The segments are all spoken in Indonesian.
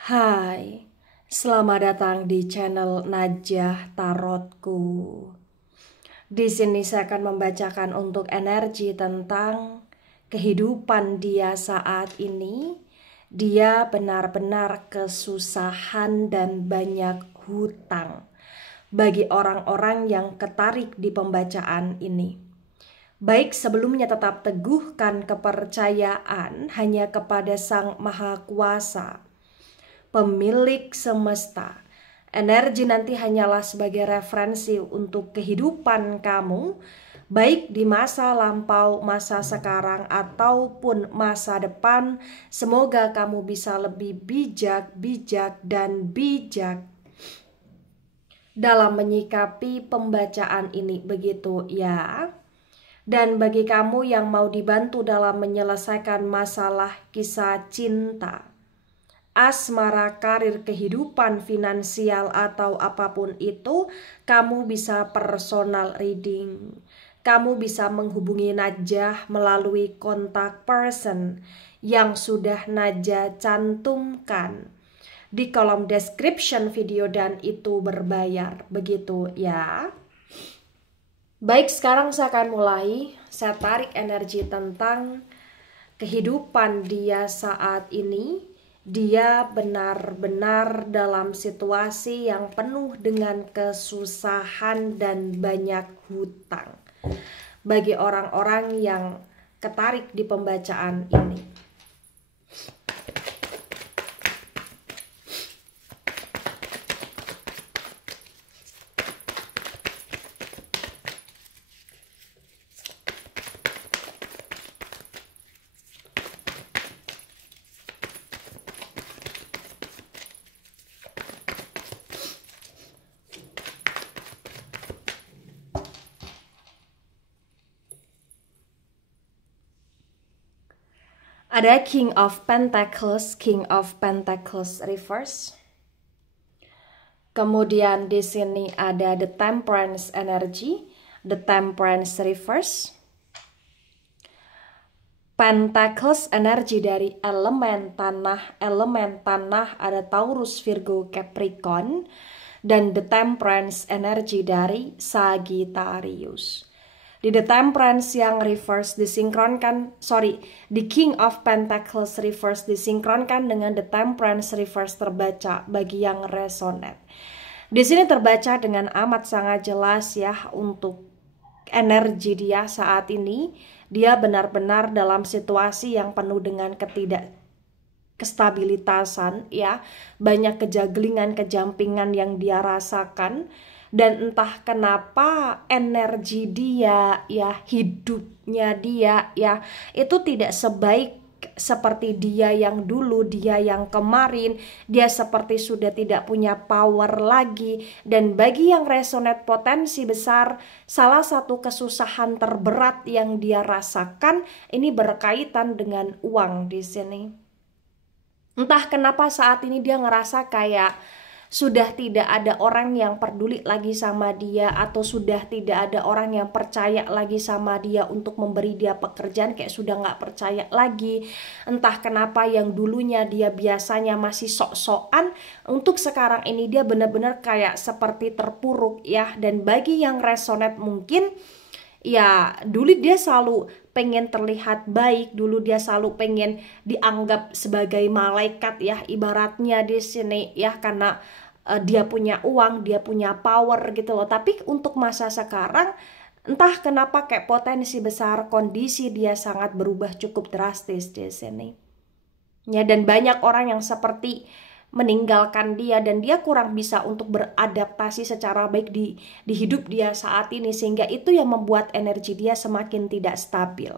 Hai, selamat datang di channel Najah Tarotku. Di sini saya akan membacakan untuk energi tentang kehidupan dia saat ini. Dia benar-benar kesusahan dan banyak hutang bagi orang-orang yang ketarik di pembacaan ini. Baik, sebelumnya tetap teguhkan kepercayaan hanya kepada Sang Maha Kuasa, pemilik semesta. Energi nanti hanyalah sebagai referensi untuk kehidupan kamu, baik di masa lampau, masa sekarang, ataupun masa depan. Semoga kamu bisa lebih bijak dan bijak dalam menyikapi pembacaan ini, begitu ya. Dan bagi kamu yang mau dibantu dalam menyelesaikan masalah kisah cinta, asmara, karir, kehidupan finansial, atau apapun itu, kamu bisa personal reading. Kamu bisa menghubungi Najah melalui kontak person yang sudah Najah cantumkan di kolom description video, dan itu berbayar, begitu ya. Baik, sekarang saya akan mulai. Saya tarik energi tentang kehidupan dia saat ini. Dia benar-benar dalam situasi yang penuh dengan kesusahan dan banyak hutang bagi orang-orang yang ketarik di pembacaan ini. Ada King of Pentacles reverse. Kemudian di sini ada the Temperance energy, the Temperance reverse. Pentacles energi dari elemen tanah ada Taurus, Virgo, Capricorn, dan the Temperance energi dari Sagittarius. Di the Temperance yang reverse disinkronkan, di King of Pentacles reverse disinkronkan dengan the Temperance reverse terbaca bagi yang resonate. Di sini terbaca dengan amat sangat jelas ya untuk energi dia saat ini. Dia benar-benar dalam situasi yang penuh dengan kestabilitasan ya, banyak kejaglingan, kejampingan yang dia rasakan. Dan entah kenapa energi dia ya, hidupnya dia ya, itu tidak sebaik seperti dia yang dulu, dia yang kemarin. Dia seperti sudah tidak punya power lagi. Dan bagi yang resonate potensi besar, salah satu kesusahan terberat yang dia rasakan ini berkaitan dengan uang di sini. Entah kenapa saat ini dia ngerasa kayak sudah tidak ada orang yang peduli lagi sama dia, atau sudah tidak ada orang yang percaya lagi sama dia untuk memberi dia pekerjaan, kayak sudah nggak percaya lagi. Entah kenapa yang dulunya dia biasanya masih sok-sokan, untuk sekarang ini dia benar-benar kayak seperti terpuruk ya. Dan bagi yang resonate mungkin ya, dulu dia selalu pengen terlihat baik, dulu dia selalu pengen dianggap sebagai malaikat ya, ibaratnya di sini ya, karena dia punya uang, dia punya power gitu loh. Tapi untuk masa sekarang entah kenapa kayak potensi besar kondisi dia sangat berubah cukup drastis di sini. Ya, dan banyak orang yang seperti meninggalkan dia, dan dia kurang bisa untuk beradaptasi secara baik di hidup dia saat ini, sehingga itu yang membuat energi dia semakin tidak stabil.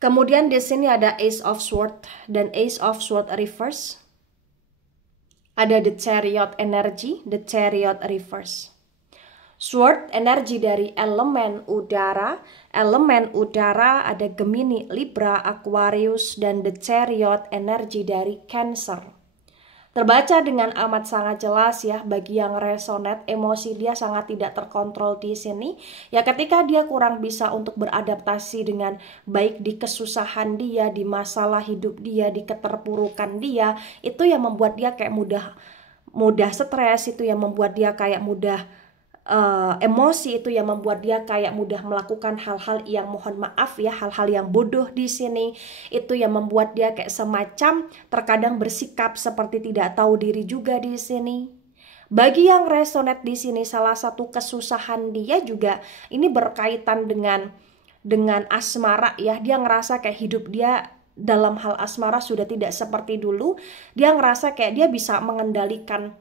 Kemudian di sini ada Ace of Swords dan Ace of Swords reverse. Ada the Chariot energy, the Chariot reverse. Sword energi dari elemen udara ada Gemini, Libra, Aquarius, dan the Chariot energi dari Cancer. Terbaca dengan amat sangat jelas ya bagi yang resonate, emosi dia sangat tidak terkontrol di sini. Ya ketika dia kurang bisa untuk beradaptasi dengan baik di kesusahan dia, di masalah hidup dia, di keterpurukan dia, itu yang membuat dia kayak mudah stres, itu yang membuat dia kayak mudah emosi, itu yang membuat dia kayak mudah melakukan hal-hal yang mohon maaf ya, hal-hal yang bodoh di sini. Itu yang membuat dia kayak semacam terkadang bersikap seperti tidak tahu diri juga di sini. Bagi yang resonate di sini, salah satu kesusahan dia juga ini berkaitan dengan asmara ya. Dia ngerasa kayak hidup dia dalam hal asmara sudah tidak seperti dulu. Dia ngerasa kayak dia bisa mengendalikan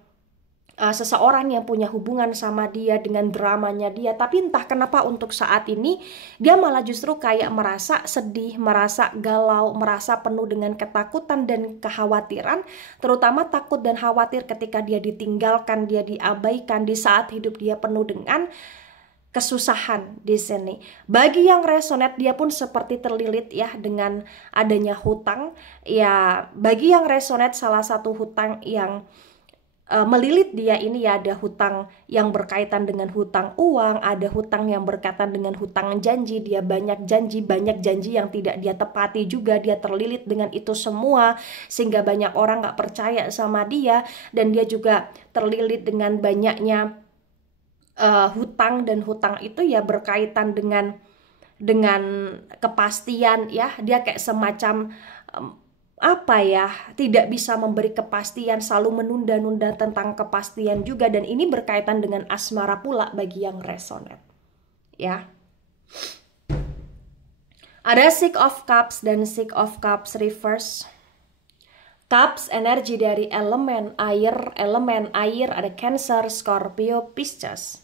seseorang yang punya hubungan sama dia dengan dramanya dia, tapi entah kenapa untuk saat ini dia malah justru kayak merasa sedih, merasa galau, merasa penuh dengan ketakutan dan kekhawatiran, terutama takut dan khawatir ketika dia ditinggalkan, dia diabaikan di saat hidup dia penuh dengan kesusahan di sini. Bagi yang resonate, dia pun seperti terlilit ya dengan adanya hutang. Ya, bagi yang resonate, salah satu hutang yang melilit dia ini ya, ada hutang yang berkaitan dengan hutang uang, ada hutang yang berkaitan dengan hutang janji. Dia banyak janji yang tidak dia tepati juga, dia terlilit dengan itu semua sehingga banyak orang gak percaya sama dia, dan dia juga terlilit dengan banyaknya hutang, dan hutang itu ya berkaitan dengan kepastian ya. Dia kayak semacam tidak bisa memberi kepastian, selalu menunda-nunda tentang kepastian juga, dan ini berkaitan dengan asmara pula bagi yang resonate ya. Ada Six of Cups dan Six of Cups reverse. Cups energi dari elemen air ada Cancer, Scorpio, Pisces.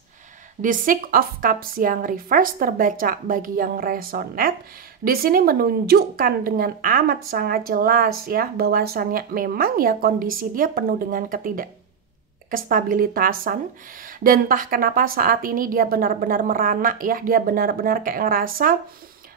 Di Six of Cups yang reverse terbaca bagi yang resonate, di sini menunjukkan dengan amat sangat jelas ya bahwasannya memang ya kondisi dia penuh dengan kestabilitasan, dan entah kenapa saat ini dia benar-benar merana ya, dia benar-benar kayak ngerasa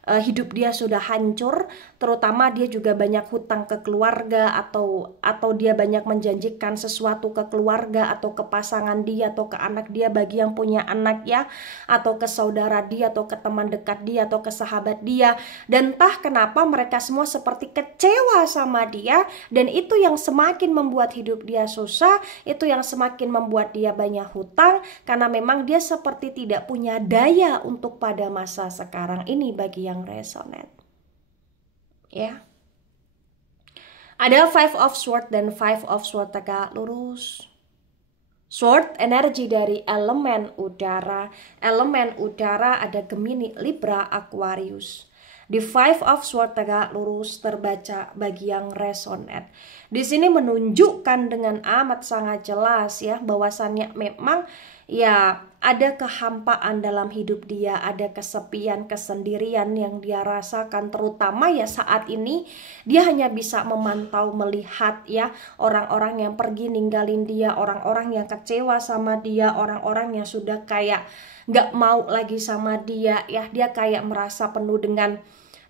hidup dia sudah hancur, terutama dia juga banyak hutang ke keluarga, atau dia banyak menjanjikan sesuatu ke keluarga atau ke pasangan dia atau ke anak dia bagi yang punya anak ya, atau ke saudara dia atau ke teman dekat dia atau ke sahabat dia, dan entah kenapa mereka semua seperti kecewa sama dia, dan itu yang semakin membuat hidup dia susah, itu yang semakin membuat dia banyak hutang, karena memang dia seperti tidak punya daya untuk pada masa sekarang ini bagi yang resonate ya. Ada Five of Swords dan Five of Swords tegak lurus. Sword energi dari elemen udara ada Gemini, Libra, Aquarius. Di Five of Swords tegak lurus terbaca bagi yang resonate. Di sini menunjukkan dengan amat sangat jelas ya bahwasannya memang ya ada kehampaan dalam hidup dia, ada kesepian, kesendirian yang dia rasakan, terutama ya saat ini dia hanya bisa memantau, melihat ya orang-orang yang pergi ninggalin dia, orang-orang yang kecewa sama dia, orang-orang yang sudah kayak gak mau lagi sama dia ya. Dia kayak merasa penuh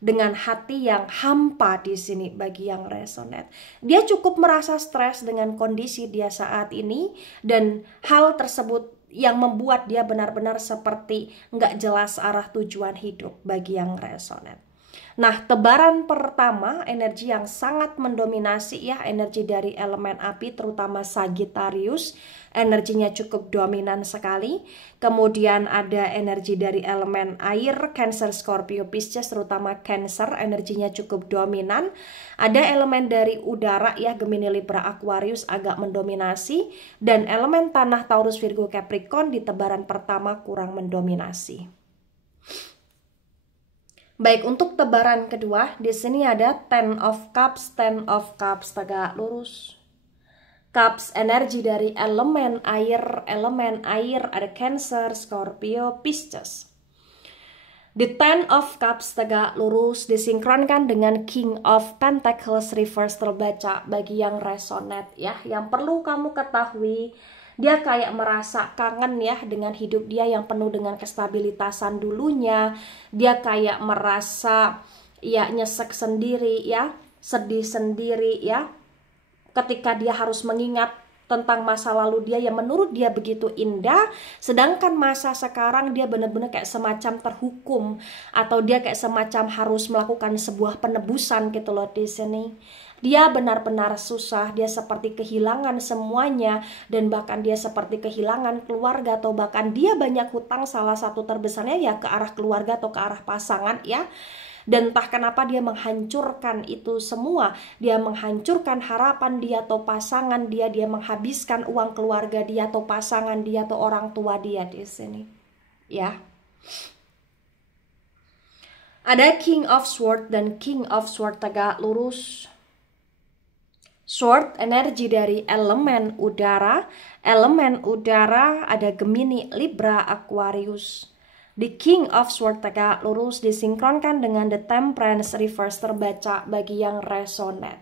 dengan hati yang hampa di sini bagi yang resonate. Dia cukup merasa stres dengan kondisi dia saat ini, dan hal tersebut yang membuat dia benar-benar seperti nggak jelas arah tujuan hidup bagi yang resonate. Nah, tebaran pertama energi yang sangat mendominasi ya, energi dari elemen api terutama Sagittarius, energinya cukup dominan sekali. Kemudian ada energi dari elemen air, Cancer, Scorpio, Pisces, terutama Cancer, energinya cukup dominan. Ada elemen dari udara ya, Gemini, Libra, Aquarius agak mendominasi, dan elemen tanah Taurus, Virgo, Capricorn di tebaran pertama kurang mendominasi. Baik, untuk tebaran kedua di sini ada Ten of Cups tegak lurus. Cups energi dari elemen air ada Cancer, Scorpio, Pisces. The Ten of Cups tegak lurus disinkronkan dengan King of Pentacles reverse terbaca bagi yang resonate ya. Yang perlu kamu ketahui, dia kayak merasa kangen ya dengan hidup dia yang penuh dengan kestabilitasan dulunya. Dia kayak merasa ya nyesek sendiri ya, sedih sendiri ya. ketika dia harus mengingat tentang masa lalu dia yang menurut dia begitu indah, sedangkan masa sekarang dia benar-benar kayak semacam terhukum, atau dia kayak semacam harus melakukan sebuah penebusan gitu loh di sini. Dia benar-benar susah, dia seperti kehilangan semuanya, dan bahkan dia seperti kehilangan keluarga, atau bahkan dia banyak hutang, salah satu terbesarnya ya ke arah keluarga atau ke arah pasangan ya. Dan entah kenapa dia menghancurkan itu semua, dia menghancurkan harapan dia atau pasangan dia, dia menghabiskan uang keluarga dia atau pasangan dia atau orang tua dia di sini. Ya. Ada King of Sword dan King of Sword tegak lurus. Sword energi dari elemen udara. Elemen udara ada Gemini, Libra, Aquarius. The King of Sword tegak lurus disinkronkan dengan The Temperance reverse terbaca bagi yang resonate.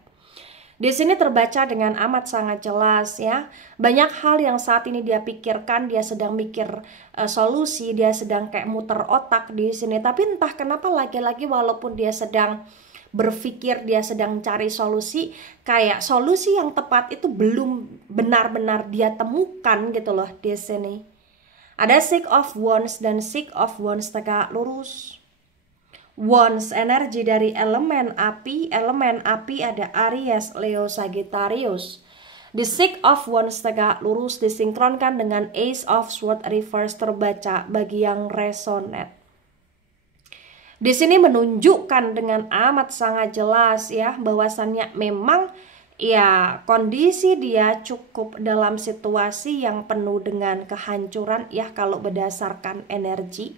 Di sini terbaca dengan amat sangat jelas ya. Banyak hal yang saat ini dia pikirkan, dia sedang mikir solusi, dia sedang kayak muter otak di sini. Tapi entah kenapa lagi-lagi walaupun dia sedang berpikir, dia sedang cari solusi, kayak solusi yang tepat itu belum benar-benar dia temukan gitu loh di sini. Ada Six of Wands dan Six of Wands tegak lurus. Wands energi dari elemen api ada Aries, Leo, Sagittarius. The Six of Wands tegak lurus disinkronkan dengan Ace of Swords reverse terbaca bagi yang resonate. Di sini menunjukkan dengan amat sangat jelas ya bahwasannya memang ya kondisi dia cukup dalam situasi yang penuh dengan kehancuran ya kalau berdasarkan energi.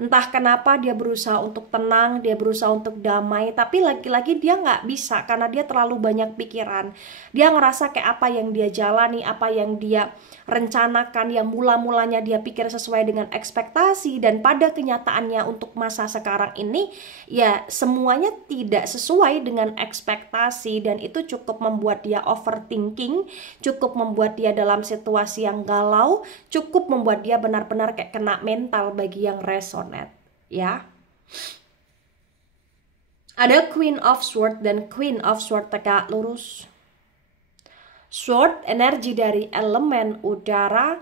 Entah kenapa dia berusaha untuk tenang, dia berusaha untuk damai, tapi lagi-lagi dia nggak bisa karena dia terlalu banyak pikiran. Dia ngerasa kayak apa yang dia jalani, apa yang dia rencanakan, yang mula-mulanya dia pikir sesuai dengan ekspektasi, dan pada kenyataannya untuk masa sekarang ini ya semuanya tidak sesuai dengan ekspektasi, dan itu cukup membuat dia overthinking, cukup membuat dia dalam situasi yang galau, cukup membuat dia benar-benar kayak kena mental bagi yang resonate ya. Ada Queen of Swords dan Queen of Swords tegak lurus. Sword energi dari elemen udara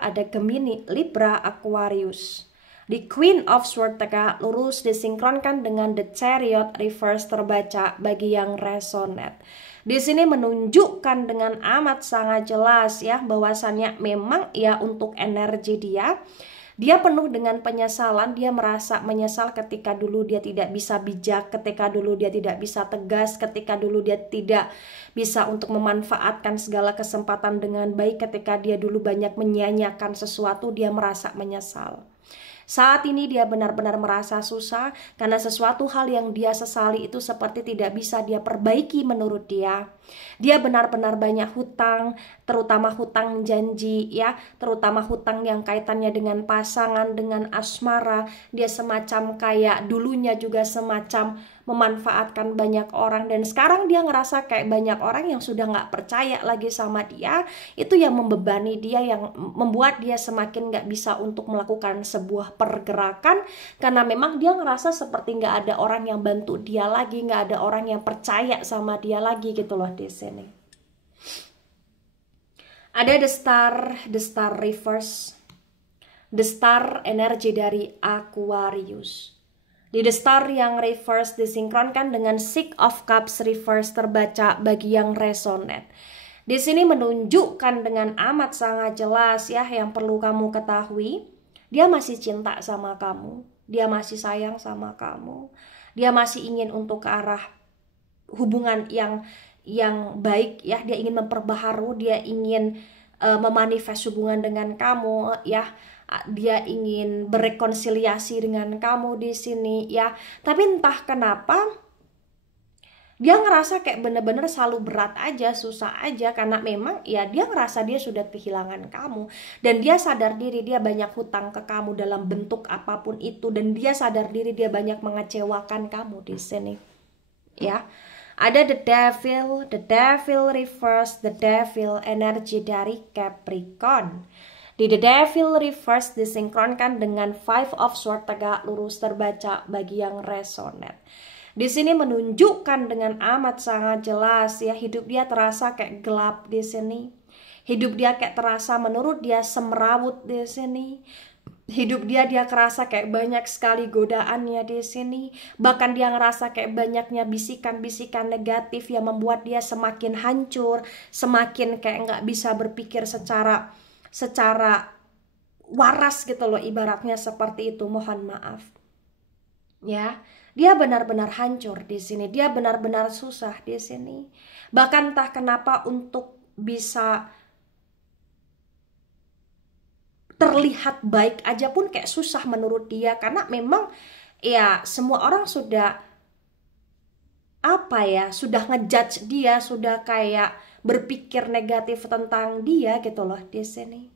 ada Gemini, Libra, Aquarius. The Queen of Swords tegak lurus disinkronkan dengan The Chariot reverse terbaca bagi yang resonate. Di sini menunjukkan dengan amat sangat jelas ya bahwasannya memang ya untuk energi dia penuh dengan penyesalan. Dia merasa menyesal ketika dulu dia tidak bisa bijak, ketika dulu dia tidak bisa tegas, ketika dulu dia tidak bisa untuk memanfaatkan segala kesempatan dengan baik, ketika dia dulu banyak menyia-nyiakan sesuatu, dia merasa menyesal. Saat ini dia benar-benar merasa susah karena sesuatu hal yang dia sesali itu seperti tidak bisa dia perbaiki menurut dia. Dia benar-benar banyak hutang, terutama hutang janji ya, terutama hutang yang kaitannya dengan pasangan, dengan asmara. Dia semacam kayak dulunya juga semacam memanfaatkan banyak orang, dan sekarang dia ngerasa kayak banyak orang yang sudah nggak percaya lagi sama dia. Itu yang membebani dia, yang membuat dia semakin nggak bisa untuk melakukan sebuah pergerakan karena memang dia ngerasa seperti nggak ada orang yang bantu dia lagi, nggak ada orang yang percaya sama dia lagi gitu loh di sini. Ada The Star reverse. The Star energi dari Aquarius. Di The Star yang reverse disinkronkan dengan Six of Cups reverse terbaca bagi yang resonate. Di sini menunjukkan dengan amat sangat jelas ya yang perlu kamu ketahui. Dia masih cinta sama kamu, dia masih sayang sama kamu, dia masih ingin untuk ke arah hubungan yang baik ya. Dia ingin memperbaharui, dia ingin memanifest hubungan dengan kamu ya. Dia ingin berrekonsiliasi dengan kamu di sini ya. Tapi entah kenapa dia ngerasa kayak bener-bener selalu berat aja, susah aja, karena memang ya dia ngerasa dia sudah kehilangan kamu, dan dia sadar diri dia banyak hutang ke kamu dalam bentuk apapun itu, dan dia sadar diri dia banyak mengecewakan kamu di sini ya. Ada The Devil reverse, The Devil energi dari Capricorn. Di The Devil reverse disinkronkan dengan Five of Swords tegak lurus terbaca bagi yang resonate. Di sini menunjukkan dengan amat sangat jelas ya, hidup dia terasa kayak gelap di sini. Hidup dia kayak terasa menurut dia semrawut di sini. Hidup dia kerasa kayak banyak sekali godaannya di sini. Bahkan dia ngerasa kayak banyaknya bisikan-bisikan negatif yang membuat dia semakin hancur, semakin kayak nggak bisa berpikir secara waras gitu loh, ibaratnya seperti itu. Mohon maaf. Ya, dia benar-benar hancur di sini. Dia benar-benar susah di sini. Bahkan entah kenapa untuk bisa terlihat baik aja pun kayak susah menurut dia, karena memang ya semua orang sudah sudah ngejudge dia, sudah kayak berpikir negatif tentang dia gitu loh di sini.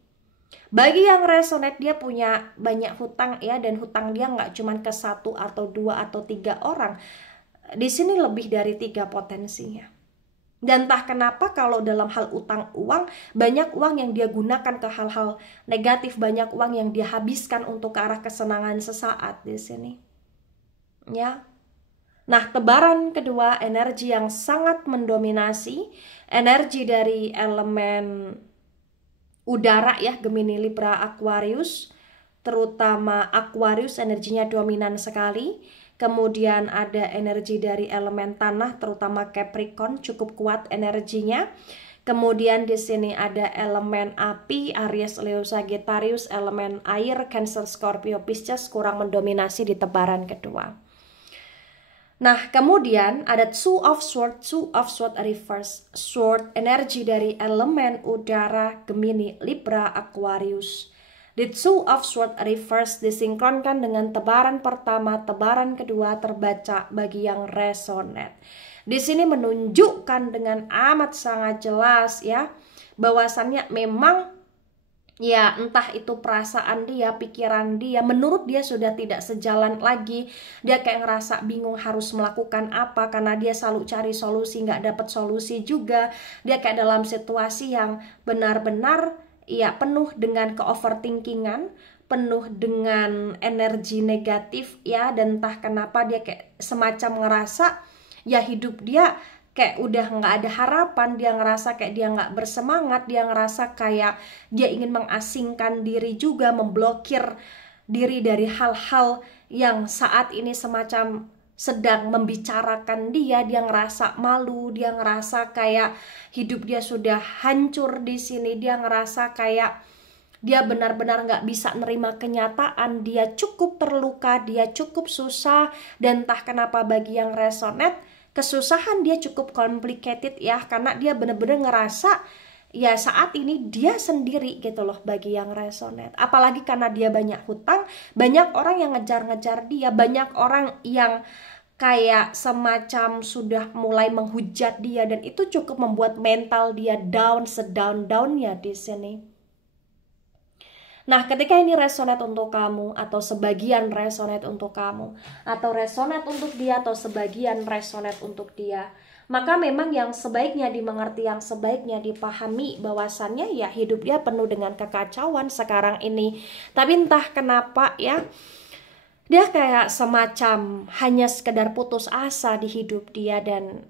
Bagi yang resonate, dia punya banyak hutang ya, dan hutang dia nggak cuma ke 1 atau 2 atau 3 orang. Di sini lebih dari 3 potensinya. Dan entah kenapa kalau dalam hal utang uang, banyak uang yang dia gunakan ke hal-hal negatif, banyak uang yang dia habiskan untuk ke arah kesenangan sesaat di sini. Ya. Nah, tebaran kedua, energi yang sangat mendominasi, energi dari elemen udara ya, Gemini, Libra, Aquarius. Terutama Aquarius energinya dominan sekali. Kemudian ada energi dari elemen tanah, terutama Capricorn, cukup kuat energinya. Kemudian di sini ada elemen api, Aries, Leo, Sagittarius, elemen air, Cancer, Scorpio, Pisces, kurang mendominasi di tebaran kedua. Nah, kemudian ada Two of Swords reverse. Sword energi dari elemen udara, Gemini, Libra, Aquarius. The Two of Swords reverse disinkronkan dengan tebaran pertama, tebaran kedua terbaca bagi yang resonate. Di sini menunjukkan dengan amat sangat jelas ya, bahwasannya memang ya entah itu perasaan dia, pikiran dia, menurut dia sudah tidak sejalan lagi. Dia kayak ngerasa bingung harus melakukan apa, karena dia selalu cari solusi, nggak dapat solusi juga. Dia kayak dalam situasi yang benar-benar ya penuh dengan ke-overthinkingan, penuh dengan energi negatif ya. Dan entah kenapa dia kayak semacam ngerasa ya hidup dia kayak udah nggak ada harapan. Dia ngerasa kayak dia nggak bersemangat, dia ngerasa kayak dia ingin mengasingkan diri juga, memblokir diri dari hal-hal yang saat ini semacam sedang membicarakan dia. Dia ngerasa malu, dia ngerasa kayak hidup dia sudah hancur di sini. Dia ngerasa kayak dia benar-benar nggak bisa nerima kenyataan, dia cukup terluka, dia cukup susah. Dan entah kenapa bagi yang resonate, kesusahan dia cukup complicated ya, karena dia bener-bener ngerasa ya saat ini dia sendiri gitu loh bagi yang resonate. Apalagi karena dia banyak hutang, banyak orang yang ngejar-ngejar dia, banyak orang yang kayak semacam sudah mulai menghujat dia, dan itu cukup membuat mental dia down, sedown-downnya di sini. Nah, ketika ini resonate untuk kamu, atau sebagian resonate untuk kamu, atau resonate untuk dia, atau sebagian resonate untuk dia, maka memang yang sebaiknya dimengerti, yang sebaiknya dipahami, bahwasannya ya hidup dia penuh dengan kekacauan sekarang ini. Tapi entah kenapa ya, dia kayak semacam hanya sekedar putus asa di hidup dia. Dan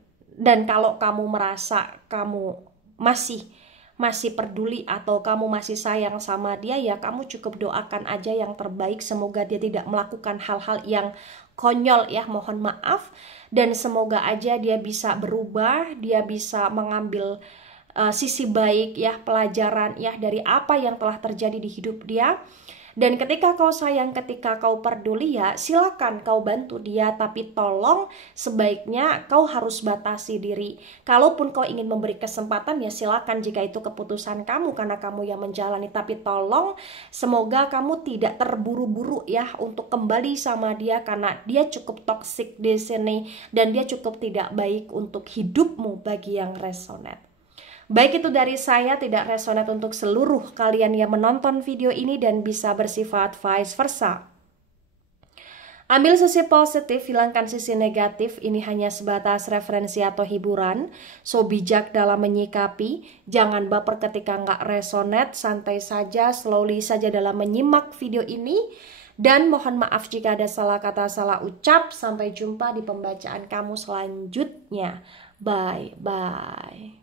kalau kamu merasa kamu masih peduli atau kamu masih sayang sama dia, ya kamu cukup doakan aja yang terbaik. Semoga dia tidak melakukan hal-hal yang konyol ya, mohon maaf. Dan semoga aja dia bisa berubah, dia bisa mengambil sisi baik ya, pelajaran ya dari apa yang telah terjadi di hidup dia. Dan ketika kau sayang, ketika kau peduli, ya silakan kau bantu dia, tapi tolong sebaiknya kau harus batasi diri. Kalaupun kau ingin memberi kesempatan, ya silakan jika itu keputusan kamu karena kamu yang menjalani, tapi tolong semoga kamu tidak terburu-buru ya untuk kembali sama dia, karena dia cukup toksik di sini dan dia cukup tidak baik untuk hidupmu bagi yang resonate. Baik, itu dari saya, tidak resonate untuk seluruh kalian yang menonton video ini dan bisa bersifat vice versa. Ambil sisi positif, hilangkan sisi negatif. Ini hanya sebatas referensi atau hiburan. So bijak dalam menyikapi. Jangan baper ketika nggak resonate. Santai saja, slowly saja dalam menyimak video ini. Dan mohon maaf jika ada salah kata, salah ucap. Sampai jumpa di pembacaan kamu selanjutnya. Bye bye.